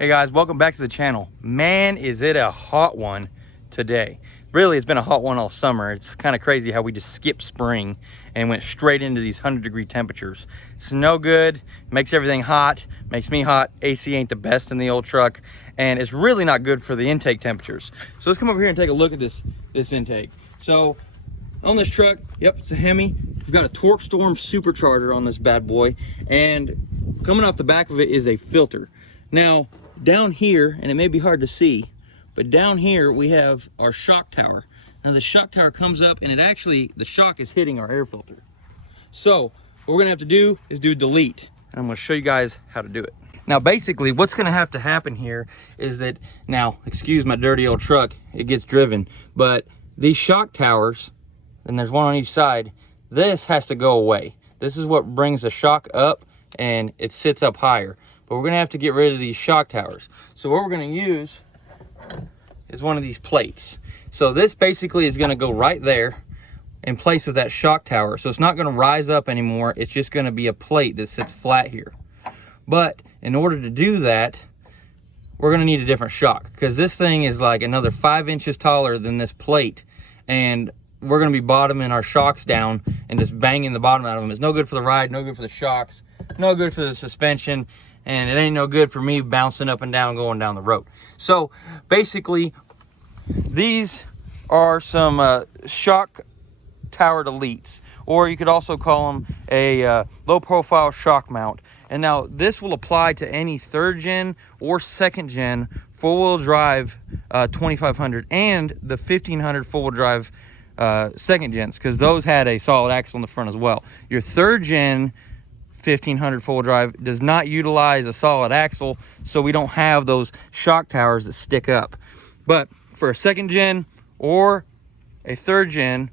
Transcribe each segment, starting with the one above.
Hey guys, welcome back to the channel. Man, is it a hot one today. Really, it's been a hot one all summer. It's kind of crazy how we just skipped spring and went straight into these 100-degree temperatures. It's no good, makes everything hot, makes me hot. AC ain't the best in the old truck, and it's really not good for the intake temperatures. So let's come over here and take a look at this intake. So on this truck, yep, it's a Hemi. We've got a Torque Storm supercharger on this bad boy, and coming off the back of it is a filter. Now, down here, and it may be hard to see, but down here we have our shock tower. Now the shock tower comes up and the shock is hitting our air filter. So what we're gonna have to do is do delete. And I'm gonna show you guys how to do it. Now basically what's gonna have to happen here is that, now excuse my dirty old truck, it gets driven, but these shock towers, and there's one on each side, this has to go away. This is what brings the shock up and it sits up higher. But we're gonna have to get rid of these shock towers. So what we're gonna use is one of these plates. So this basically is gonna go right there in place of that shock tower. So it's not gonna rise up anymore. It's just gonna be a plate that sits flat here. But in order to do that, we're gonna need a different shock, because this thing is like another 5 inches taller than this plate. And we're gonna be bottoming our shocks down and just banging the bottom out of them. It's no good for the ride, no good for the shocks, no good for the suspension, and it ain't no good for me bouncing up and down going down the road. So basically, these are some shock tower deletes, or you could also call them a low profile shock mount. And now this will apply to any 3rd gen or 2nd gen four-wheel drive 2500 and the 1500 four-wheel drive 2nd gens, because those had a solid axle in the front as well. Your 3rd gen 1500 four-wheel drive does not utilize a solid axle, so we don't have those shock towers that stick up. But for a 2nd gen or a 3rd gen,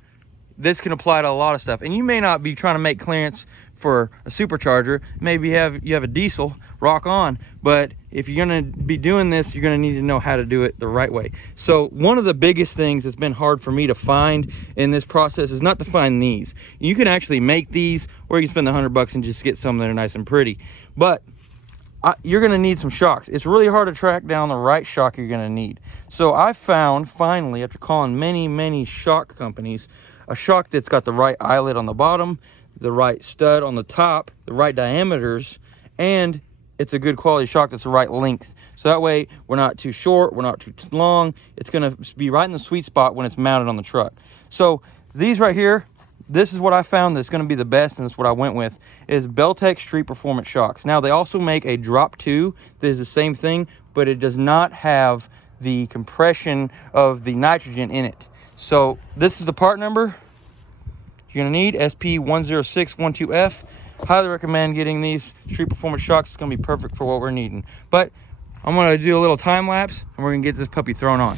this can apply to a lot of stuff. And you may not be trying to make clearance for a supercharger. Maybe you have a diesel, rock on. But if you're gonna be doing this, you're gonna need to know how to do it the right way. So one of the biggest things that's been hard for me to find in this process is not to find these. You can actually make these, or you can spend the $100 and just get some that are nice and pretty. But you're gonna need some shocks. It's really hard to track down the right shock you're gonna need. So I found, finally, after calling many shock companies, a shock that's got the right eyelet on the bottom, the right stud on the top, the right diameters, and it's a good quality shock that's the right length. So that way we're not too short, we're not too long. It's gonna be right in the sweet spot when it's mounted on the truck. So these right here, this is what I found that's gonna be the best, and that's what I went with, is Beltec Street Performance shocks. Now they also make a drop 2 that is the same thing, but it does not have the compression of the nitrogen in it. So this is the part number you're gonna need, SP10612F. Highly recommend getting these Street Performance shocks. It's gonna be perfect for what we're needing. But I'm gonna do a little time lapse and we're gonna get this puppy thrown on.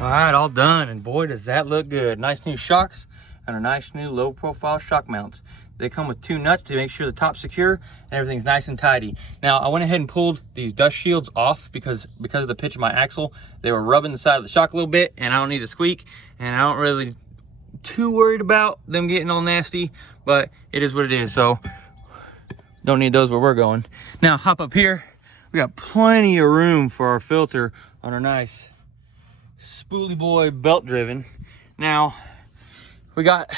All right, all done, and boy does that look good. Nice new shocks and a nice new low profile shock mounts. They come with 2 nuts to make sure the top's secure and everything's nice and tidy. Now I went ahead and pulled these dust shields off because of the pitch of my axle. They were rubbing the side of the shock a little bit, and I don't need to squeak, and I don't really too worried about them getting all nasty, but it is what it is. So don't need those where we're going. Now hop up here. We got plenty of room for our filter on our nice Spoolie Boy belt driven. Now we got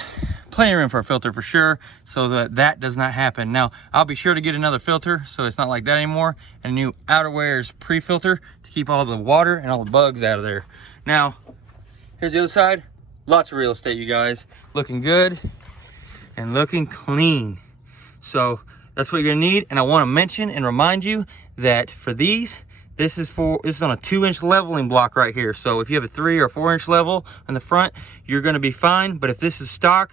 plenty of room for a filter for sure, so that does not happen. Now I'll be sure to get another filter so it's not like that anymore, and a new outerwears pre-filter to keep all the water and all the bugs out of there. Now here's the other side. Lots of real estate, you guys. Looking good and looking clean. So that's what you're gonna need. And I want to mention and remind you that for these This is on a 2-inch leveling block right here. So if you have a 3 or 4-inch level on the front, you're gonna be fine. But if this is stock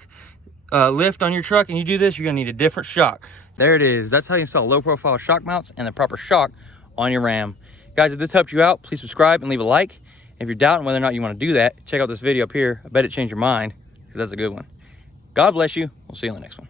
lift on your truck and you do this, you're gonna need a different shock. There it is. That's how you install low profile shock mounts and the proper shock on your Ram. Guys, if this helped you out, please subscribe and leave a like. If you're doubting whether or not you wanna do that, check out this video up here. I bet it changed your mind, because that's a good one. God bless you. We'll see you on the next one.